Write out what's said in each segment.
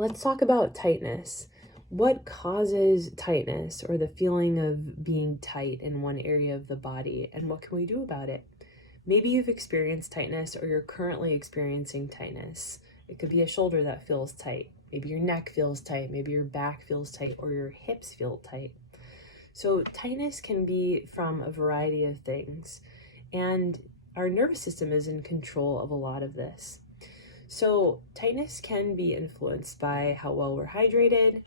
Let's talk about tightness. What causes tightness or the feeling of being tight in one area of the body, and what can we do about it? Maybe you've experienced tightness or you're currently experiencing tightness. It could be a shoulder that feels tight. Maybe your neck feels tight. Maybe your back feels tight or your hips feel tight. So tightness can be from a variety of things, and our nervous system is in control of a lot of this. So tightness can be influenced by how well we're hydrated,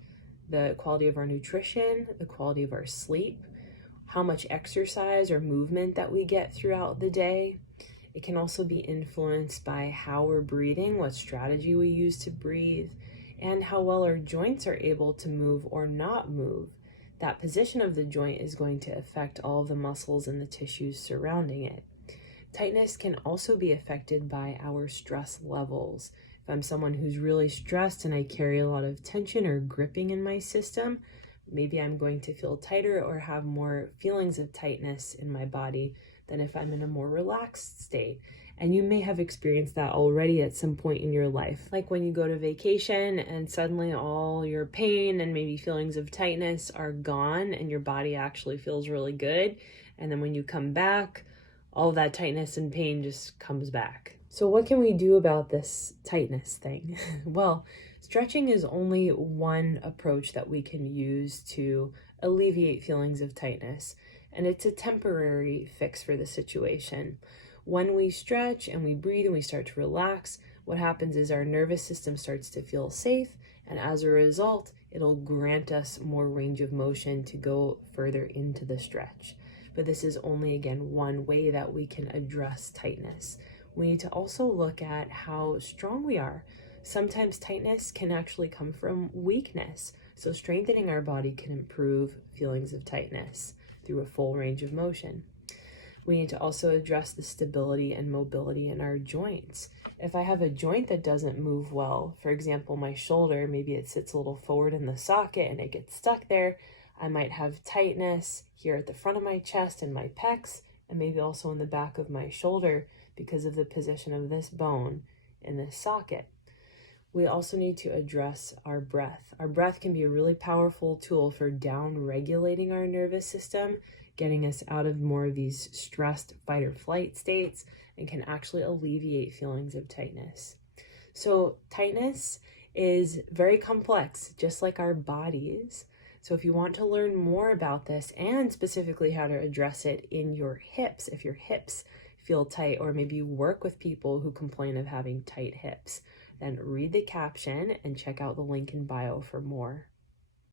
the quality of our nutrition, the quality of our sleep, how much exercise or movement that we get throughout the day. It can also be influenced by how we're breathing, what strategy we use to breathe, and how well our joints are able to move or not move. That position of the joint is going to affect all of the muscles and the tissues surrounding it. Tightness can also be affected by our stress levels. If I'm someone who's really stressed and I carry a lot of tension or gripping in my system, maybe I'm going to feel tighter or have more feelings of tightness in my body than if I'm in a more relaxed state. And you may have experienced that already at some point in your life, like when you go to vacation and suddenly all your pain and maybe feelings of tightness are gone and your body actually feels really good. And then when you come back, all of that tightness and pain just comes back. So what can we do about this tightness thing? Well, stretching is only one approach that we can use to alleviate feelings of tightness, and it's a temporary fix for the situation. When we stretch and we breathe and we start to relax, what happens is our nervous system starts to feel safe, and as a result, it'll grant us more range of motion to go further into the stretch. But this is only, again, one way that we can address tightness. We need to also look at how strong we are. Sometimes tightness can actually come from weakness. So strengthening our body can improve feelings of tightness through a full range of motion. We need to also address the stability and mobility in our joints. If I have a joint that doesn't move well, for example, my shoulder, maybe it sits a little forward in the socket and it gets stuck there, I might have tightness here at the front of my chest and my pecs, and maybe also in the back of my shoulder because of the position of this bone in this socket. We also need to address our breath. Our breath can be a really powerful tool for down-regulating our nervous system, getting us out of more of these stressed fight or flight states, and can actually alleviate feelings of tightness. So tightness is very complex, just like our bodies. So if you want to learn more about this and specifically how to address it in your hips, if your hips feel tight, or maybe you work with people who complain of having tight hips, then read the caption and check out the link in bio for more.